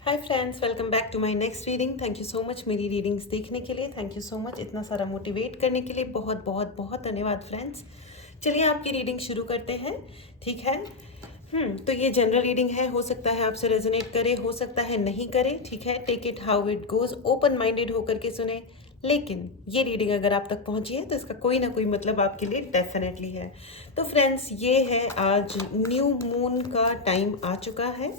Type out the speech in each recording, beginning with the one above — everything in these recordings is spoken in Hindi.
Hi friends, welcome back to my next reading. Thank you so much मेरी रीडिंग्स देखने के लिए। थैंक यू सो मच इतना सारा मोटिवेट करने के लिए। बहुत बहुत बहुत धन्यवाद फ्रेंड्स। चलिए आपकी रीडिंग शुरू करते हैं। ठीक है। तो ये जनरल रीडिंग है। हो सकता है आपसे रेजोनेट करे, हो सकता है नहीं करे। ठीक है, take it how it goes. Open minded होकर के सुने। लेकिन ये रीडिंग अगर आप तक पहुंची है तो इसका कोई ना कोई मतलब आपके लिए डेफिनेटली है। तो फ्रेंड्स, ये है आज न्यू मून का टाइम आ चुका है।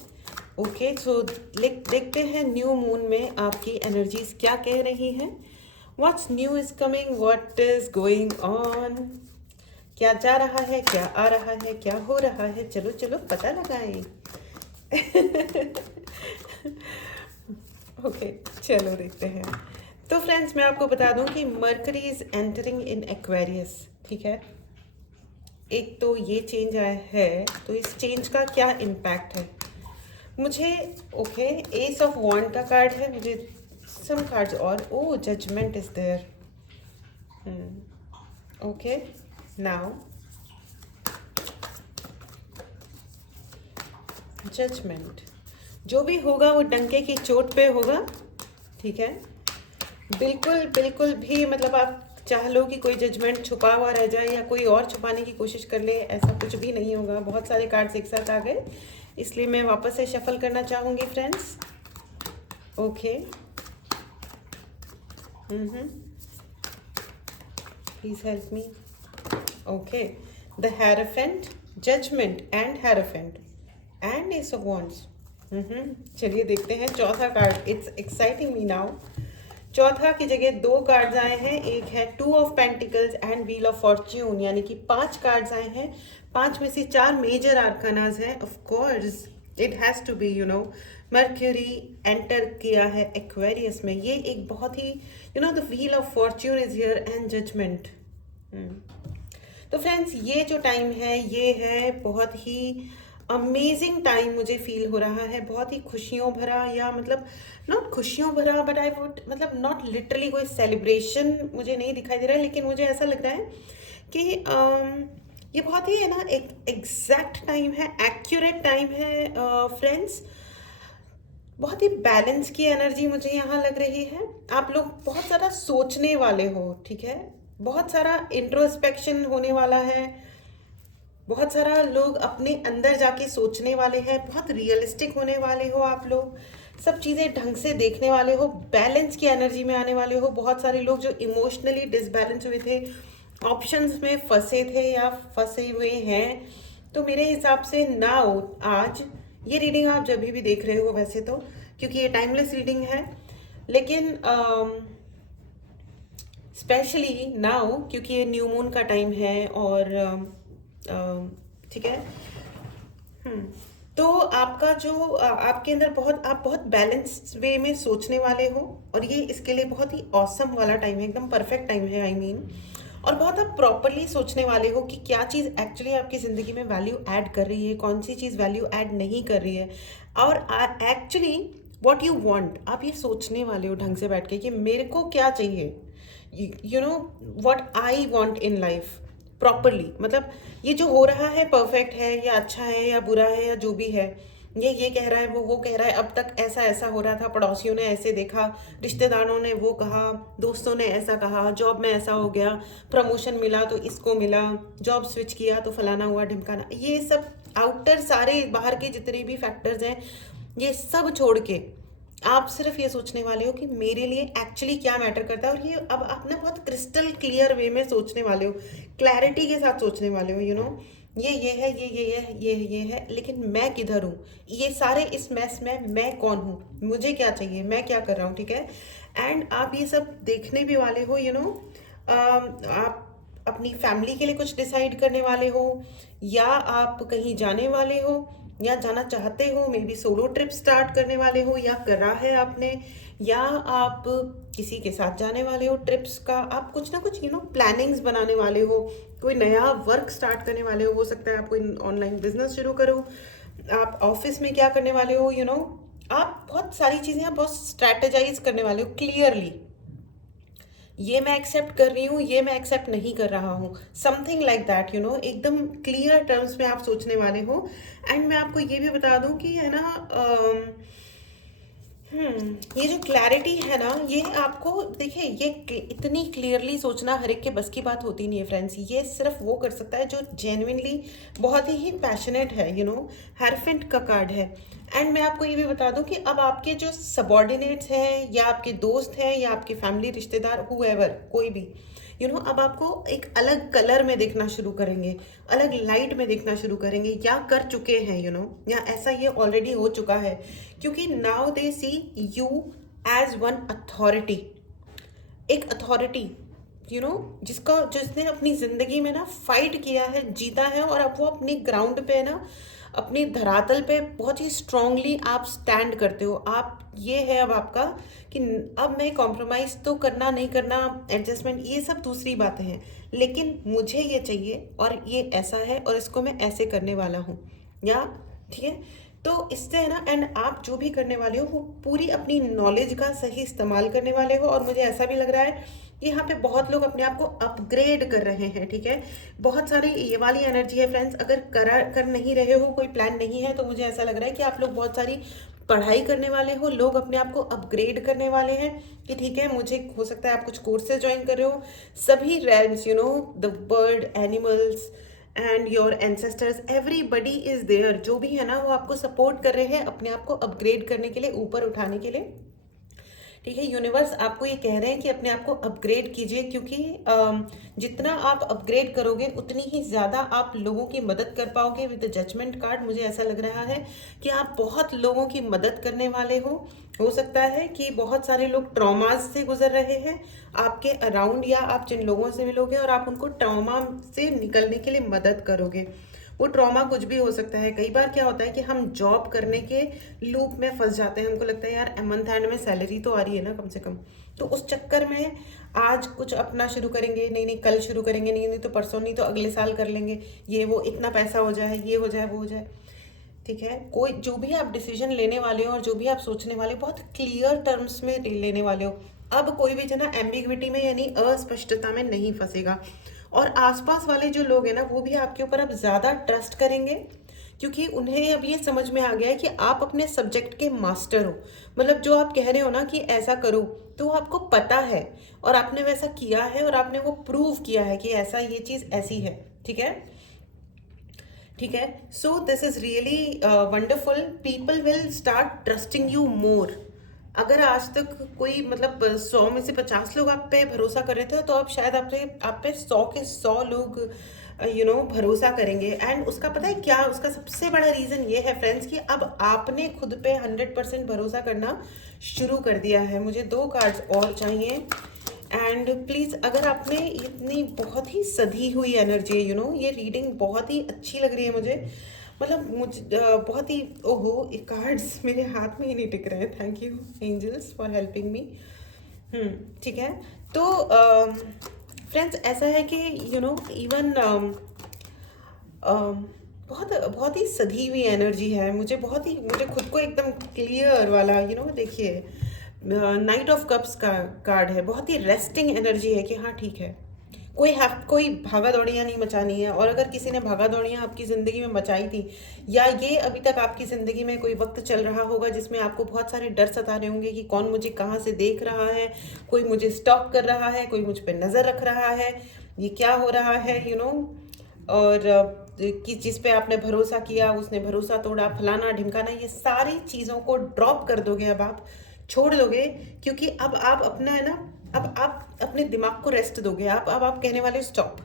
ओके, सो देखते हैं न्यू मून में आपकी एनर्जीज क्या कह रही हैं। What's new is coming, what is going on. क्या जा रहा है, क्या आ रहा है, क्या हो रहा है, चलो चलो पता लगाएं। ओके, चलो देखते हैं। तो फ्रेंड्स, मैं आपको बता दूं कि mercury is entering in Aquarius. ठीक है, एक तो ये चेंज आया है, तो इस चेंज का क्या इम्पैक्ट है मुझे। ओके, एस ऑफ वॉन्ड का कार्ड है मुझे। सम कार्ड्स और oh judgement is there. Okay, now judgement. जो भी होगा वो डंके की चोट पे होगा। ठीक है, बिल्कुल बिल्कुल भी मतलब आप चाह लो कि कोई जजमेंट छुपा हुआ रह जाए या कोई और छुपाने की कोशिश कर ले, ऐसा कुछ भी नहीं होगा। बहुत सारे कार्ड्स एक साथ आ गए, इसलिए मैं वापस से शफल करना चाहूँगी friends. Okay, please help me. Okay, the hierophant, judgement and hierophant and ace of wands. चलिए देखते हैं चौथा card. It's exciting me now. चौथा की जगह दो कार्ड्स आए हैं। एक है two of pentacles and wheel of fortune, यानी कि 5 कार्ड्स आए हैं। 5 में से 4 मेजर आर्कानाज हैं। Of course it has to be, Mercury enter किया है एक्वेरियस में। ये एक बहुत ही the wheel of fortune is here and judgement. तो फ्रेंड्स, ये जो टाइम है ये है बहुत ही अमेजिंग टाइम मुझे फील हो रहा है। बहुत ही खुशियों भरा, या मतलब नॉट खुशियों भरा बट आई वुड मतलब नॉट लिटरली कोई सेलिब्रेशन मुझे नहीं दिखाई दे रहा है, लेकिन मुझे ऐसा लग रहा है कि ये बहुत ही है ना, एक एग्जैक्ट टाइम है, एक्यूरेट टाइम है फ्रेंड्स। बहुत ही बैलेंस की एनर्जी मुझे यहाँ लग रही है। आप लोग बहुत ज़्यादा सोचने वाले हो। ठीक है, बहुत सारा इंट्रोस्पेक्शन होने वाला है। बहुत सारा लोग अपने अंदर जाके सोचने वाले हैं। बहुत रियलिस्टिक होने वाले हो आप लोग। सब चीज़ें ढंग से देखने वाले हो। बैलेंस की एनर्जी में आने वाले हो। बहुत सारे लोग जो इमोशनली डिसबैलेंस हुए थे, ऑप्शंस में फंसे थे या फंसे हुए हैं, तो मेरे हिसाब से नाउ आज ये रीडिंग आप जब भी देख रहे हो वैसे तो, क्योंकि ये टाइमलेस रीडिंग है, लेकिन स्पेशली नाउ क्योंकि ये न्यू मून का टाइम है और ठीक है। तो आपका जो आपके अंदर आप बहुत बैलेंस वे में सोचने वाले हो, और ये इसके लिए बहुत ही ऑसम वाला टाइम है, एकदम परफेक्ट टाइम है आई मीन। और बहुत आप प्रॉपरली सोचने वाले हो कि क्या चीज़ एक्चुअली आपकी ज़िंदगी में वैल्यू ऐड कर रही है, कौन सी चीज़ वैल्यू ऐड नहीं कर रही है, और एक्चुअली व्हाट यू वांट आप ये सोचने वाले हो ढंग से बैठ के कि मेरे को क्या चाहिए, what I want in life properly. मतलब ये जो हो रहा है परफेक्ट है या अच्छा है या बुरा है या जो भी है, ये कह रहा है, वो कह रहा है, अब तक ऐसा ऐसा हो रहा था, पड़ोसियों ने ऐसे देखा, रिश्तेदारों ने वो कहा, दोस्तों ने ऐसा कहा, जॉब में ऐसा हो गया, प्रमोशन मिला तो इसको मिला, जॉब स्विच किया तो फलाना हुआ ढिमकाना। ये सब आउटर सारे बाहर के जितने भी फैक्टर्स हैं, ये सब छोड़ के आप सिर्फ ये सोचने वाले हो कि मेरे लिए एक्चुअली क्या मैटर करता है। और ये अब आप ना बहुत क्रिस्टल क्लियर वे में सोचने वाले हो, क्लैरिटी के साथ सोचने वाले हो। ये है, ये है, ये है, लेकिन मैं किधर हूँ, ये सारे इस मैस में मैं कौन हूँ, मुझे क्या चाहिए, मैं क्या कर रहा हूँ। ठीक है, एंड आप ये सब देखने भी वाले हो। आप अपनी फैमिली के लिए कुछ डिसाइड करने वाले हो, या आप कहीं जाने वाले हो, या जाना चाहते हो, may be solo trip start करने वाले हो या करा है आपने, या आप किसी के साथ जाने वाले हो ट्रिप्स का। आप कुछ ना कुछ प्लानिंग्स बनाने वाले हो, कोई नया वर्क स्टार्ट करने वाले हो सकता है आप कोई ऑनलाइन बिजनेस शुरू करो, आप ऑफिस में क्या करने वाले हो, आप बहुत सारी चीज़ें आप बहुत स्ट्रैटेजाइज करने वाले हो क्लियरली। ये मैं एक्सेप्ट कर रही हूँ, ये मैं एक्सेप्ट नहीं कर रहा हूँ, समथिंग लाइक दैट, एकदम क्लियर टर्म्स में आप सोचने वाले हो। एंड मैं आपको ये भी बता दूँ कि है ना, ये जो क्लैरिटी है ना, ये आपको देखिए, ये इतनी क्लियरली सोचना हर एक के बस की बात होती नहीं है फ्रेंड्स। ये सिर्फ वो कर सकता है जो जेन्युइनली बहुत ही पैशनेट है, हेरफिंट का कार्ड है। एंड मैं आपको ये भी बता दूं कि अब आपके जो सबॉर्डिनेट्स हैं या आपके दोस्त हैं या आपके फैमिली रिश्तेदार, हुएवर, कोई भी, अब आपको एक अलग कलर में देखना शुरू करेंगे, अलग लाइट में देखना शुरू करेंगे, या कर चुके हैं, या ऐसा ये ऑलरेडी हो चुका है, क्योंकि now they see you as one authority, एक अथॉरिटी, जिसने अपनी जिंदगी में ना फाइट किया है, जीता है, और अब वो अपनी ग्राउंड पे ना, अपनी धरातल पे बहुत ही स्ट्रांगली आप स्टैंड करते हो। आप, ये है अब आपका कि अब मैं कॉम्प्रोमाइज़ तो करना नहीं करना, एडजस्टमेंट, ये सब दूसरी बातें हैं, लेकिन मुझे ये चाहिए और ये ऐसा है और इसको मैं ऐसे करने वाला हूँ, या ठीक है। तो इससे है ना, एंड आप जो भी करने वाले हो वो पूरी अपनी नॉलेज का सही इस्तेमाल करने वाले हो। और मुझे ऐसा भी लग रहा है कि यहाँ पे बहुत लोग अपने आप को अपग्रेड कर रहे हैं, ठीक है। बहुत सारी ये वाली एनर्जी है फ्रेंड्स। अगर कर नहीं रहे हो, कोई प्लान नहीं है, तो मुझे ऐसा लग रहा है कि आप लोग बहुत सारी पढ़ाई करने वाले हो, लोग अपने आप को अपग्रेड करने वाले हैं कि ठीक है, मुझे हो सकता है आप कुछ कोर्सेज ज्वाइन कर रहे हो। सभी rails, the bird, animals and your ancestors, everybody is there, जो भी है ना वो आपको सपोर्ट कर रहे हैं अपने आप को अपग्रेड करने के लिए, ऊपर उठाने के लिए, ठीक है। यूनिवर्स आपको ये कह रहे हैं कि अपने आप को अपग्रेड कीजिए, क्योंकि जितना आप अपग्रेड करोगे उतनी ही ज़्यादा आप लोगों की मदद कर पाओगे। विद द जजमेंट कार्ड मुझे ऐसा लग रहा है कि आप बहुत लोगों की मदद करने वाले हो सकता है कि बहुत सारे लोग ट्रॉमाज से गुजर रहे हैं आपके अराउंड, या आप जिन लोगों से मिलोगे और आप उनको ट्रॉमा से निकलने के लिए मदद करोगे। वो ट्रॉमा कुछ भी हो सकता है। कई बार क्या होता है कि हम जॉब करने के लूप में फंस जाते हैं, हमको लगता है यार मंथ एंड में सैलरी तो आ रही है ना कम से कम, तो उस चक्कर में आज कुछ अपना शुरू करेंगे, नहीं कल शुरू करेंगे, नहीं तो परसों, नहीं तो अगले साल कर लेंगे, ये वो इतना पैसा हो जाए, ये हो जाए, वो हो जाए, ठीक है। कोई जो भी आप डिसीजन लेने वाले हो और जो भी आप सोचने वाले हो, बहुत क्लियर टर्म्स में लेने वाले हो। अब कोई भी जना एम्बिग्विटी में यानी अस्पष्टता में नहीं फंसेगा। और आसपास वाले जो लोग हैं ना, वो भी आपके ऊपर अब ज़्यादा ट्रस्ट करेंगे, क्योंकि उन्हें अब ये समझ में आ गया है कि आप अपने सब्जेक्ट के मास्टर हो। मतलब जो आप कह रहे हो ना कि ऐसा करो, तो आपको पता है और आपने वैसा किया है और आपने वो प्रूव किया है कि ऐसा, ये चीज़ ऐसी है, ठीक है, ठीक है। So this is really wonderful. People will start trusting you more. अगर आज तक कोई मतलब 100 में से 50 लोग आप पे भरोसा कर रहे थे, तो अब शायद आप पे 100 के 100 लोग भरोसा करेंगे। एंड उसका पता है क्या, उसका सबसे बड़ा रीज़न ये है फ्रेंड्स कि अब आपने खुद पे 100% भरोसा करना शुरू कर दिया है। मुझे 2 कार्ड्स और चाहिए। एंड प्लीज़, अगर आपने इतनी बहुत ही सधी हुई एनर्जी है, ये रीडिंग बहुत ही अच्छी लग रही है मुझे, मतलब मुझे बहुत ही, ओहो, ये कार्ड्स मेरे हाथ में ही नहीं टिक रहे हैं। Thank you angels for helping me. ठीक है। तो फ्रेंड्स ऐसा है कि इवन बहुत बहुत ही सधी हुई एनर्जी है। मुझे खुद को एकदम क्लियर वाला, देखिए, नाइट ऑफ कप्स का कार्ड है। बहुत ही रेस्टिंग एनर्जी है कि हाँ ठीक है, कोई भागा दौड़ियाँ नहीं मचानी है। और अगर किसी ने भागा दौड़ियाँ आपकी ज़िंदगी में मचाई थी, या ये अभी तक आपकी ज़िंदगी में कोई वक्त चल रहा होगा जिसमें आपको बहुत सारे डर सता रहे होंगे कि कौन मुझे कहाँ से देख रहा है, कोई मुझे स्टॉक कर रहा है, कोई मुझ पर नज़र रख रहा है, ये क्या हो रहा है, और कि जिस पे आपने भरोसा किया उसने भरोसा तोड़ा, फलाना ढिमकाना, ये सारी चीज़ों को ड्रॉप कर दोगे, अब आप छोड़ दोगे, क्योंकि अब आप अपना है ना, अब आप अपने दिमाग को रेस्ट दोगे। अब आप कहने वाले हो स्टॉप,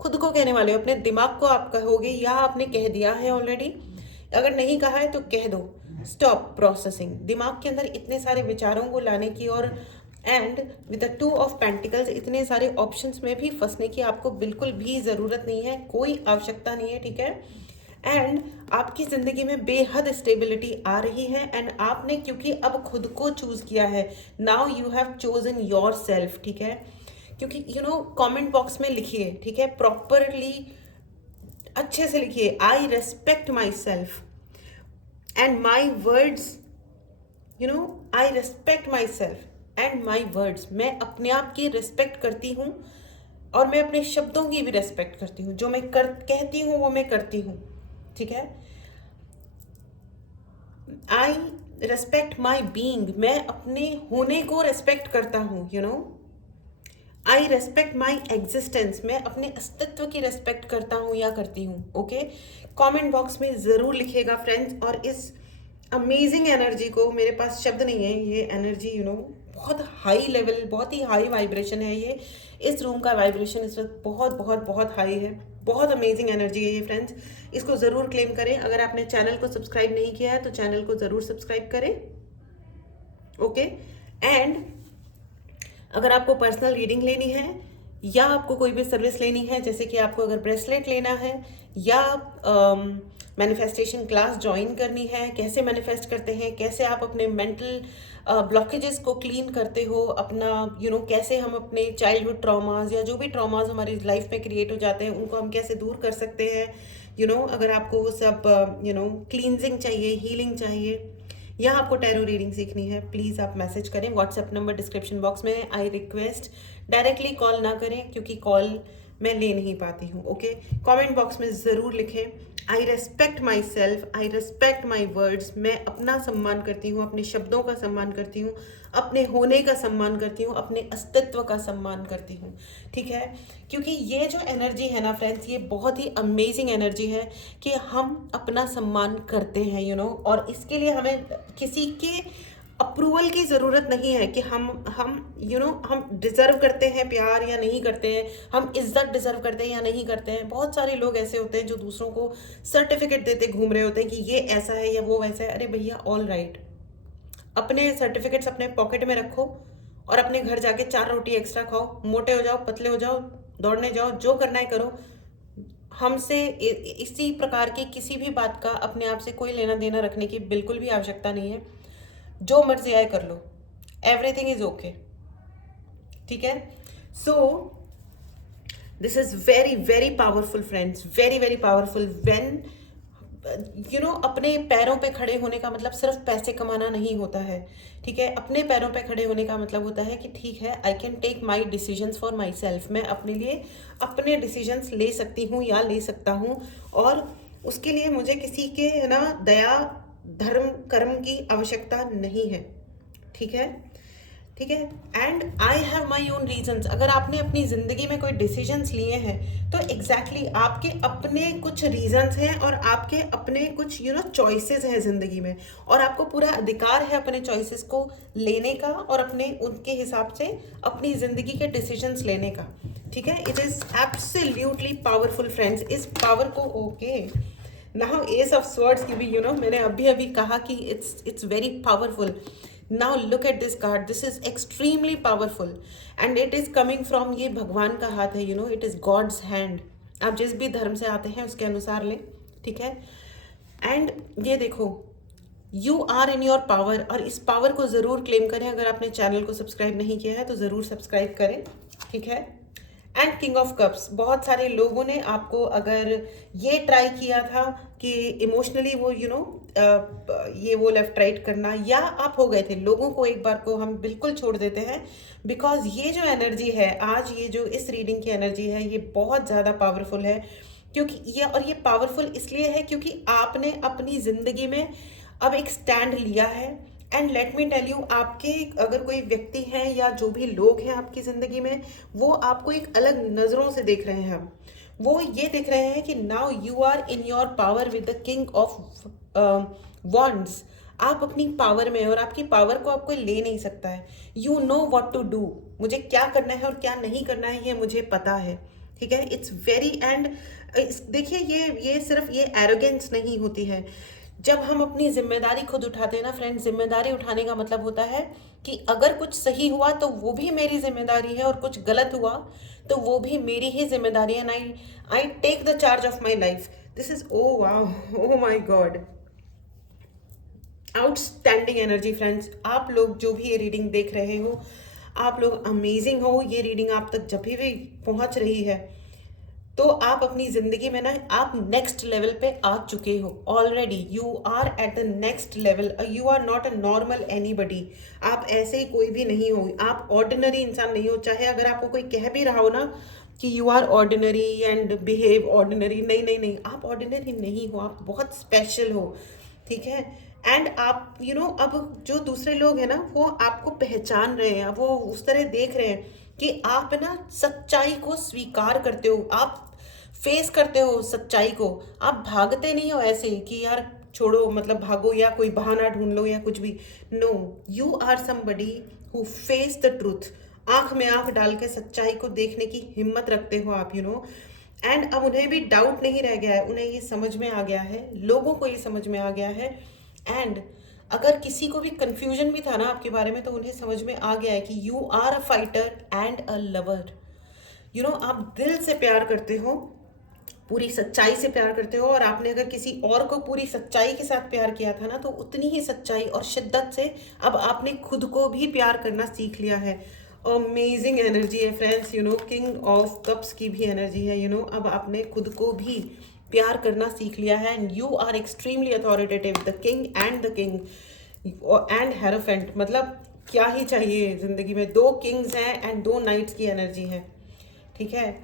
खुद को कहने वाले हो, अपने दिमाग को आप कहोगे, या आपने कह दिया है ऑलरेडी, अगर नहीं कहा है तो कह दो, स्टॉप प्रोसेसिंग। दिमाग के अंदर इतने सारे विचारों को लाने की, और and with the 2 of pentacles, इतने सारे ऑप्शंस में भी फंसने की आपको बिल्कुल भी ज़रूरत नहीं है, कोई आवश्यकता नहीं है, ठीक है। एंड आपकी ज़िंदगी में बेहद स्टेबिलिटी आ रही है। एंड आपने क्योंकि अब खुद को चूज़ किया है, now you have chosen your self, ठीक है। क्योंकि कमेंट बॉक्स में लिखिए, ठीक है, प्रॉपरली अच्छे से लिखिए, आई respect my self and my words, I respect my self and my words. मैं अपने आप की रिस्पेक्ट करती हूँ और मैं अपने शब्दों की भी रेस्पेक्ट करती हूँ। जो मैं कहती हूँ वो मैं करती हूँ, ठीक है। आई रेस्पेक्ट माई बीइंग, मैं अपने होने को रेस्पेक्ट करता हूँ, you know. I respect my existence, मैं अपने अस्तित्व की रेस्पेक्ट करता हूँ या करती हूँ। ओके, कमेंट बॉक्स में ज़रूर लिखिएगा फ्रेंड्स। और इस अमेजिंग एनर्जी को, मेरे पास शब्द नहीं है, ये एनर्जी यू नो बहुत हाई लेवल, बहुत ही हाई वाइब्रेशन है ये। इस रूम का वाइब्रेशन इस वक्त बहुत बहुत बहुत हाई है, बहुत अमेजिंग एनर्जी है ये फ्रेंड्स। इसको ज़रूर क्लेम करें। अगर आपने चैनल को सब्सक्राइब नहीं किया है तो चैनल को ज़रूर सब्सक्राइब करें। ओके, एंड अगर आपको पर्सनल रीडिंग लेनी है या आपको कोई भी सर्विस लेनी है, जैसे कि आपको अगर ब्रेसलेट लेना है या मैनिफेस्टेशन क्लास ज्वाइन करनी है, कैसे मैनिफेस्ट करते हैं, कैसे आप अपने मेंटल ब्लॉकेजेस को क्लीन करते हो, अपना यू नो कैसे हम अपने चाइल्डहुड ट्रॉमास या जो भी ट्रॉमास हमारी लाइफ में क्रिएट हो जाते हैं उनको हम कैसे दूर कर सकते हैं, यू नो। अगर आपको वो सब यू नो क्लींजिंग चाहिए, हीलिंग चाहिए, या आपको टैरो रीडिंग सीखनी है, प्लीज़ आप मैसेज करें। व्हाट्सएप नंबर डिस्क्रिप्शन बॉक्स में है। आई रिक्वेस्ट डायरेक्टली कॉल ना करें क्योंकि कॉल मैं ले नहीं पाती हूँ। ओके, कमेंट बॉक्स में ज़रूर लिखें आई respect my self, I respect my words, मैं अपना सम्मान करती हूँ, अपने शब्दों का सम्मान करती हूँ, अपने होने का सम्मान करती हूँ, अपने अस्तित्व का सम्मान करती हूँ। ठीक है, क्योंकि ये जो एनर्जी है ना फ्रेंड्स, ये बहुत ही अमेजिंग एनर्जी है कि हम अपना सम्मान करते हैं, यू नो। और इसके लिए हमें किसी के अप्रूवल की ज़रूरत नहीं है कि हम यू नो हम डिज़र्व करते हैं प्यार या नहीं करते हैं, हम इज्जत डिज़र्व करते हैं या नहीं करते हैं। बहुत सारे लोग ऐसे होते हैं जो दूसरों को सर्टिफिकेट देते घूम रहे होते हैं कि ये ऐसा है या वो वैसा है। अरे भैया, ऑल राइट, अपने सर्टिफिकेट्स अपने पॉकेट में रखो और अपने घर जाके 4 रोटी एक्स्ट्रा खाओ, मोटे हो जाओ, पतले हो जाओ, दौड़ने जाओ, जो करना है करो। हमसे इसी प्रकार की किसी भी बात का अपने आप से कोई लेना देना रखने की बिल्कुल भी आवश्यकता नहीं है। जो मर्जी आए कर लो, एवरीथिंग इज ओके। ठीक है, so this is very very powerful friends, very very powerful. When you know अपने पैरों पे खड़े होने का मतलब सिर्फ पैसे कमाना नहीं होता है। ठीक है, अपने पैरों पे खड़े होने का मतलब होता है कि ठीक है, I can take my decisions for myself, मैं अपने लिए अपने डिसीजंस ले सकती हूँ या ले सकता हूँ। और उसके लिए मुझे किसी के ना दया धर्म कर्म की आवश्यकता नहीं है। ठीक है, ठीक है, and I have my own reasons. अगर आपने अपनी ज़िंदगी में कोई डिसीजंस लिए हैं तो एग्जैक्टली आपके अपने कुछ रीजन्स हैं और आपके अपने कुछ यू नो चॉइसेस हैं ज़िंदगी में, और आपको पूरा अधिकार है अपने चॉइसेस को लेने का और अपने उनके हिसाब से अपनी ज़िंदगी के डिसीजंस लेने का। ठीक है, it is absolutely powerful friends. इस पावर को okay now ace of swords की भी यू नो मैंने अभी अभी कहा कि it's very powerful. Now look at this card, this is extremely powerful and it is coming from, ये भगवान का हाथ है, you know, it is God's hand. आप जिस भी धर्म से आते हैं उसके अनुसार लें। ठीक है, एंड ये देखो, you are in your power, और इस पावर को ज़रूर क्लेम करें। अगर आपने चैनल को सब्सक्राइब नहीं किया है तो ज़रूर सब्सक्राइब करें। ठीक है, एंड किंग ऑफ कप्स, बहुत सारे लोगों ने आपको अगर ये ट्राई किया था कि इमोशनली वो यू नो ये वो लेफ्ट राइट करना, या आप हो गए थे, लोगों को एक बार को हम बिल्कुल छोड़ देते हैं। बिकॉज ये जो एनर्जी है आज, ये जो इस रीडिंग की एनर्जी है, ये बहुत ज़्यादा पावरफुल है। क्योंकि ये पावरफुल इसलिए है क्योंकि आपने अपनी ज़िंदगी में अब एक स्टैंड लिया है। And let me tell you, आपके अगर कोई व्यक्ति हैं या जो भी लोग हैं आपकी ज़िंदगी में, वो आपको एक अलग नज़रों से देख रहे हैं। अब वो ये देख रहे हैं कि now you are in your power with the king of wands. आप अपनी पावर में, और आपकी पावर को आप कोई ले नहीं सकता है। You know what to do, मुझे क्या करना है और क्या नहीं करना है ये मुझे पता है। ठीक है, इट्स वेरी एंड देखिए, ये सिर्फ ये एरोगेंस नहीं होती है। जब हम अपनी जिम्मेदारी खुद उठाते हैं ना फ्रेंड्स, जिम्मेदारी उठाने का मतलब होता है कि अगर कुछ सही हुआ तो वो भी मेरी जिम्मेदारी है, और कुछ गलत हुआ तो वो भी मेरी ही जिम्मेदारी है। And I take the charge of my life. This is oh wow, oh my God, outstanding energy friends. आप लोग जो भी ये रीडिंग देख रहे हो, आप लोग अमेजिंग हो। ये रीडिंग आप तक जब भी पहुंच रही है तो आप अपनी ज़िंदगी में ना आप नेक्स्ट लेवल पे आ चुके हो already. You are at the next level, you are not a normal anybody. आप ऐसे ही कोई भी नहीं हो, आप ऑर्डिनरी इंसान नहीं हो। चाहे अगर आपको कोई कह भी रहा हो ना कि you are ordinary and behave ordinary, नहीं नहीं नहीं, आप ऑर्डिनरी नहीं हो, आप बहुत स्पेशल हो। ठीक है, एंड आप अब जो दूसरे लोग हैं ना वो आपको पहचान रहे हैं, वो उस तरह देख रहे हैं कि आप है ना सच्चाई को स्वीकार करते हो, आप फेस करते हो सच्चाई को। आप भागते नहीं हो ऐसे कि यार छोड़ो, मतलब भागो या कोई बहाना ढूंढ लो या कुछ भी। No, you are somebody who face the truth. आंख में आंख डाल के सच्चाई को देखने की हिम्मत रखते हो आप, एंड अब उन्हें भी डाउट नहीं रह गया है, उन्हें ये समझ में आ गया है, लोगों को ये समझ में आ गया है। एंड अगर किसी को भी कंफ्यूजन भी था ना आपके बारे में, तो उन्हें समझ में आ गया है कि you are a fighter and a lover. आप दिल से प्यार करते हो, पूरी सच्चाई से प्यार करते हो, और आपने अगर किसी और को पूरी सच्चाई के साथ प्यार किया था ना, तो उतनी ही सच्चाई और शिद्दत से अब आपने खुद को भी प्यार करना सीख लिया है। अमेजिंग एनर्जी है फ्रेंड्स, किंग ऑफ कप्स की भी एनर्जी है। अब आपने खुद को भी प्यार करना सीख लिया है, and you are extremely authoritative, the king and hierophant. मतलब क्या ही चाहिए जिंदगी में, 2 किंग्स हैं एंड 2 नाइट्स की एनर्जी है, ठीक है।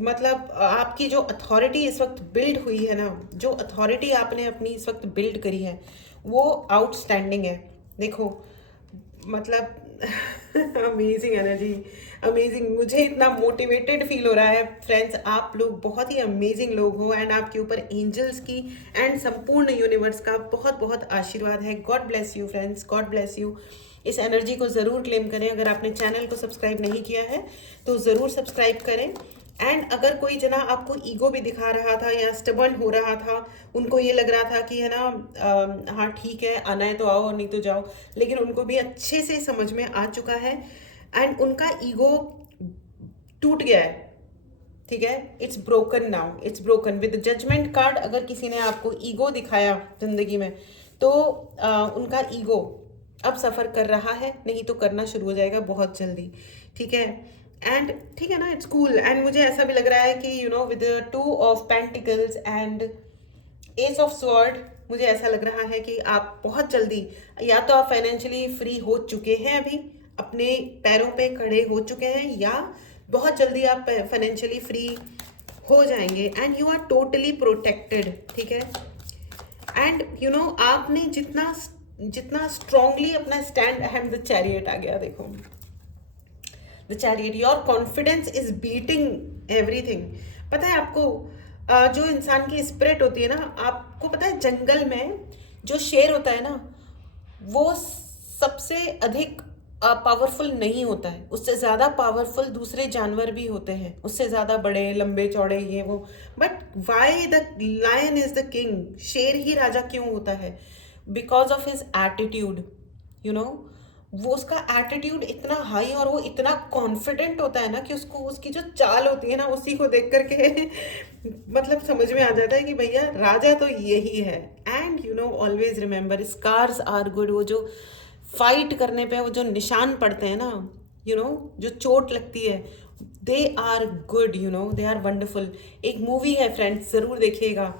मतलब आपकी जो अथॉरिटी इस वक्त बिल्ड हुई है ना, जो अथॉरिटी आपने अपनी इस वक्त बिल्ड करी है, वो आउटस्टैंडिंग है। देखो मतलब अमेजिंग एनर्जी, अमेजिंग। मुझे इतना मोटिवेटेड फील हो रहा है फ्रेंड्स, आप लोग बहुत ही अमेजिंग लोग हो, एंड आपके ऊपर एंजल्स की एंड संपूर्ण यूनिवर्स का बहुत बहुत आशीर्वाद है। God bless you friends, God bless you. इस एनर्जी को ज़रूर क्लेम करें। अगर आपने चैनल को सब्सक्राइब नहीं किया है तो ज़रूर सब्सक्राइब करें। एंड अगर कोई जना आपको ईगो भी दिखा रहा था या स्टबर्न हो रहा था, उनको ये लग रहा था कि है ना हाँ ठीक है, आना है तो आओ और नहीं तो जाओ, लेकिन उनको भी अच्छे से समझ में आ चुका है एंड उनका ईगो टूट गया है, ठीक है। It's broken now, it's broken with judgement card. अगर किसी ने आपको ईगो दिखाया जिंदगी में, तो उनका ईगो अब सफ़र कर रहा है, नहीं तो करना शुरू हो जाएगा बहुत जल्दी, ठीक है। एंड ठीक है ना, इट्स कूल। एंड मुझे ऐसा भी लग रहा है कि with 2 of pentacles and ace of sword, मुझे ऐसा लग रहा है कि आप बहुत जल्दी, या तो आप फाइनेंशियली फ्री हो चुके हैं, अभी अपने पैरों पे खड़े हो चुके हैं, या बहुत जल्दी आप फाइनेंशियली फ्री हो जाएंगे, and you are totally protected, ठीक है। एंड आपने जितना जितना स्ट्रांगली अपना स्टैंड, एंड द चैरियट आ गया, देखो the chariot, your confidence is beating everything. पता है आपको, जो इंसान की स्पिरिट होती है ना, आपको पता है जंगल में जो शेर होता है ना, वो सबसे अधिक पावरफुल नहीं होता है, उससे ज़्यादा पावरफुल दूसरे जानवर भी होते हैं, उससे ज़्यादा बड़े लंबे चौड़े ये वो। But why the lion is the king, शेर ही राजा क्यों होता है? बिकॉज ऑफ हिज एटीट्यूड, वो उसका एटीट्यूड इतना हाई और वो इतना कॉन्फिडेंट होता है ना कि उसको उसकी जो चाल होती है ना, उसी को देख करके मतलब समझ में आ जाता है कि भैया राजा तो यही है। And always remember, scars are good. वो जो फाइट करने पे वो जो निशान पड़ते हैं ना, जो चोट लगती है, they are good, they are wonderful. एक मूवी है फ्रेंड्स, ज़रूर देखिएगा,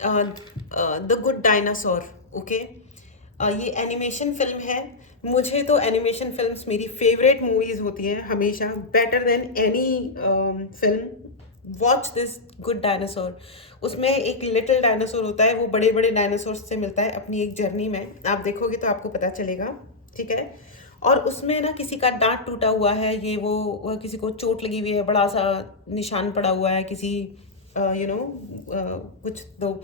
द गुड डायनासोर, ओके। ये एनिमेशन फिल्म है। मुझे तो एनिमेशन फिल्म्स मेरी फेवरेट मूवीज होती हैं हमेशा, better than any film. Watch this good dinosaur. उसमें एक लिटिल डायनासोर होता है, वो बड़े बड़े डायनासोर से मिलता है अपनी एक जर्नी में। आप देखोगे तो आपको पता चलेगा, ठीक है। और उसमें ना किसी का दांत टूटा हुआ है, ये वो किसी को चोट लगी हुई है, बड़ा सा निशान पड़ा हुआ है किसी कुछ। तो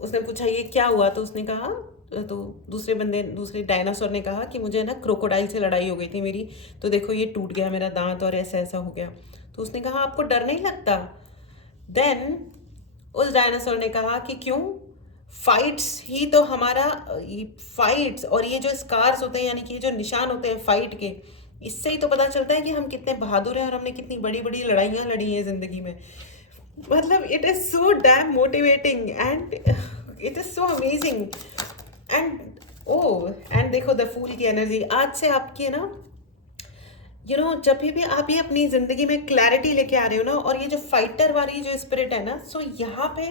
उसने पूछा ये क्या हुआ, तो उसने कहा, तो दूसरे डायनासोर ने कहा कि मुझे ना क्रोकोडाइल से लड़ाई हो गई थी मेरी, तो देखो ये टूट गया मेरा दांत और ऐसा ऐसा हो गया। तो उसने कहा आपको डर नहीं लगता? देन उस डायनासोर ने कहा कि क्यों, फाइट्स ही तो हमारा, फाइट्स और ये जो स्कार्स होते हैं, यानी कि ये जो निशान होते हैं फाइट के, इससे ही तो पता चलता है कि हम कितने बहादुर हैं और हमने कितनी बड़ी बड़ी लड़ाइयाँ लड़ी हैं ज़िंदगी में। मतलब it is so damn motivating and it is so amazing. And and देखो द फूल की एनर्जी आज से आपकी है ना, जब भी आप ये अपनी ज़िंदगी में क्लैरिटी लेके आ रहे हो ना, और ये जो फाइटर वाली जो स्पिरिट है ना, सो यहाँ पे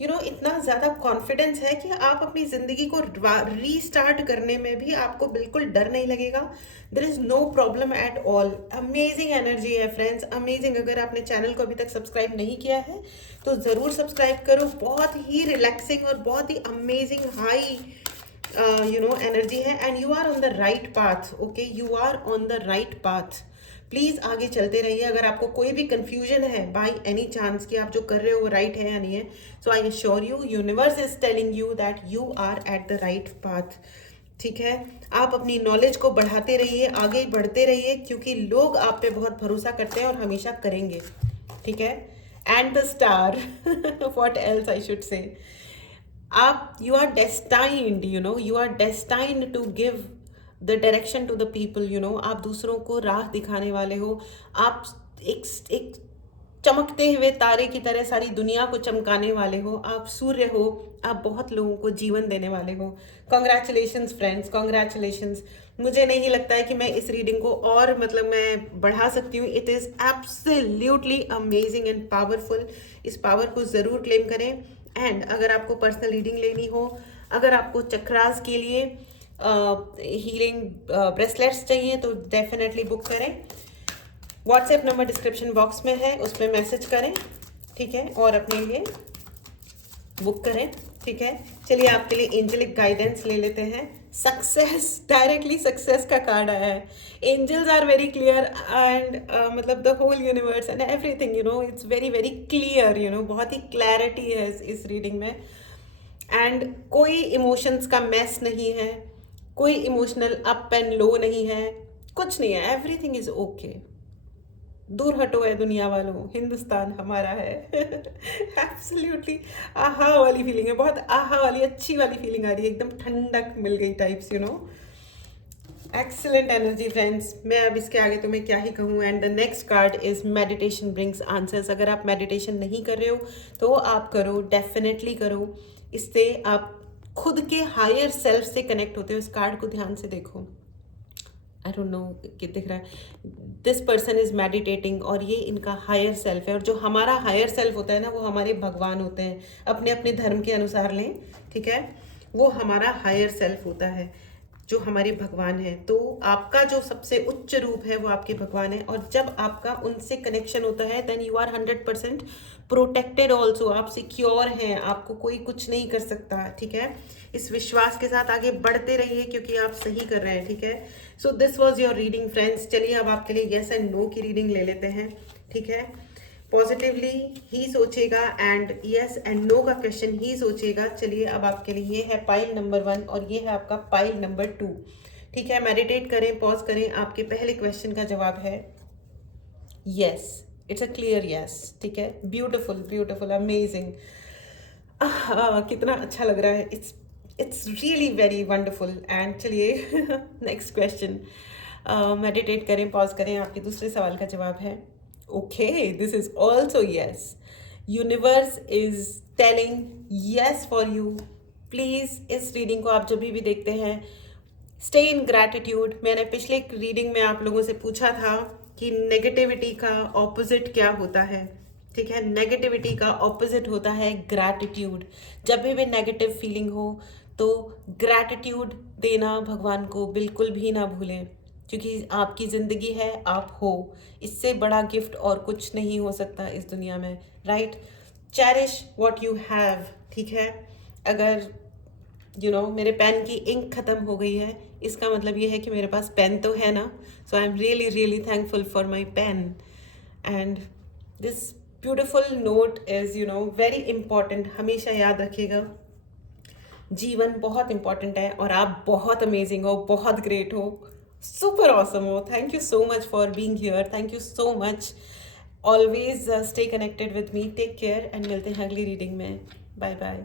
इतना ज़्यादा कॉन्फिडेंस है कि आप अपनी ज़िंदगी को रीस्टार्ट करने में भी आपको बिल्कुल डर नहीं लगेगा। There is no problem at all. Amazing energy है फ्रेंड्स, अमेजिंग। अगर आपने चैनल को अभी तक सब्सक्राइब नहीं किया है तो ज़रूर सब्सक्राइब करो। बहुत ही रिलैक्सिंग और बहुत ही अमेजिंग हाई एनर्जी है, and you are on the right path. Okay, you are on the right path. Please आगे चलते रहिए. अगर आपको कोई भी कंफ्यूजन है बाय एनी चांस कि आप जो कर रहे हो वो राइट है या नहीं है, so I assure you, universe is telling you that you are at the right path. ठीक है, आप अपनी नॉलेज को बढ़ाते रहिए, आगे बढ़ते रहिए, क्योंकि लोग आप पे बहुत भरोसा करते हैं और हमेशा करेंगे. ठीक है, and the star, what else I should say. आप, you are destined, you are destined to give the direction to the people. आप दूसरों को राह दिखाने वाले हो. आप एक चमकते हुए तारे की तरह सारी दुनिया को चमकाने वाले हो. आप सूर्य हो. आप बहुत लोगों को जीवन देने वाले हो. Congratulations friends, congratulations. मुझे नहीं लगता है कि मैं इस रीडिंग को और मैं बढ़ा सकती हूँ. It is absolutely amazing and powerful. इस पावर को ज़रूर क्लेम करें. एंड अगर आपको पर्सनल रीडिंग लेनी हो, अगर आपको चक्रास के लिए हीलिंग ब्रेसलेट्स चाहिए, तो डेफिनेटली बुक करें. व्हाट्सएप नंबर डिस्क्रिप्शन बॉक्स में है, उस पर मैसेज करें. ठीक है, और अपने लिए बुक करें. ठीक है, चलिए आपके लिए एंजलिक गाइडेंस ले लेते हैं. सक्सेस, डायरेक्टली सक्सेस का कार्ड आया है. Angels are very clear and the whole universe and everything, it's very very clear. बहुत ही क्लैरिटी है इस रीडिंग में. एंड कोई इमोशंस का मैस नहीं है, कोई इमोशनल अप एंड लो नहीं है, कुछ नहीं है. Everything is okay. दूर हटो है दुनिया वालों, हिंदुस्तान हमारा है. एब्सोल्युटली आहा वाली फीलिंग है, बहुत आहा वाली अच्छी वाली फीलिंग आ रही है. एकदम ठंडक मिल गई टाइप्स. Excellent energy friends. मैं अब इसके आगे तुम्हें क्या ही कहूँ. And the next card is meditation brings answers. अगर आप मेडिटेशन नहीं कर रहे हो तो आप करो, डेफिनेटली करो. इससे आप खुद के हायर सेल्फ से कनेक्ट होते हो. इस कार्ड को ध्यान से देखो. आई डोंट नो कि दिख रहा है. दिस पर्सन इज मेडिटेटिंग और ये इनका हायर सेल्फ है. और जो हमारा हायर सेल्फ होता है ना, वो हमारे भगवान होते हैं. अपने अपने धर्म के अनुसार लें. ठीक है, वो हमारा हायर सेल्फ होता है, जो हमारे भगवान है. तो आपका जो सबसे उच्च रूप है वो आपके भगवान है. और जब आपका उनसे कनेक्शन होता है, then you are 100% protected also. आप सिक्योर हैं, आपको कोई कुछ नहीं कर सकता. ठीक है, इस विश्वास के साथ आगे बढ़ते रहिए, क्योंकि आप सही कर रहे हैं. ठीक है, so this was your reading friends. चलिए अब आपके लिए येस एंड नो की रीडिंग ले लेते हैं. ठीक है, पॉजिटिवली ही सोचेगा एंड यस एंड नो का क्वेश्चन ही सोचेगा. चलिए अब आपके लिए ये है पाइल नंबर 1 और ये है आपका पाइल नंबर 2. ठीक है, मेडिटेट करें, पॉज करें. आपके पहले क्वेश्चन का जवाब है yes. It's a clear yes. ठीक है, ब्यूटिफुल ब्यूटिफुल अमेजिंग. कितना अच्छा लग रहा है. It's really very wonderful. And चलिए नेक्स्ट क्वेश्चन. मेडिटेट करें, पॉज करें. आपके दूसरे सवाल का जवाब है okay, this is also yes. Universe is telling yes for you. Please इस रीडिंग को आप जब भी देखते हैं, stay in gratitude. मैंने पिछले रीडिंग में आप लोगों से पूछा था कि नेगेटिविटी का ऑपोजिट क्या होता है. ठीक है, नेगेटिविटी का ऑपोजिट होता है ग्रैटिट्यूड. जब भी नेगेटिव फीलिंग हो तो ग्रैटिट्यूड देना भगवान को बिल्कुल भी ना भूलें, क्योंकि आपकी ज़िंदगी है, आप हो. इससे बड़ा गिफ्ट और कुछ नहीं हो सकता इस दुनिया में. Right, cherish what you have. ठीक है, अगर मेरे पेन की इंक ख़त्म हो गई है, इसका मतलब ये है कि मेरे पास पेन तो है ना. So I am really really thankful for my pain. And this beautiful note is very important. हमेशा याद रखिएगा, जीवन बहुत इंपॉर्टेंट है और आप बहुत अमेजिंग हो, बहुत ग्रेट हो, super awesome. Oh, thank you so much for being here. Thank you so much. Always stay connected with me. Take care and मिलते हैं अगली रीडिंग में. Bye bye.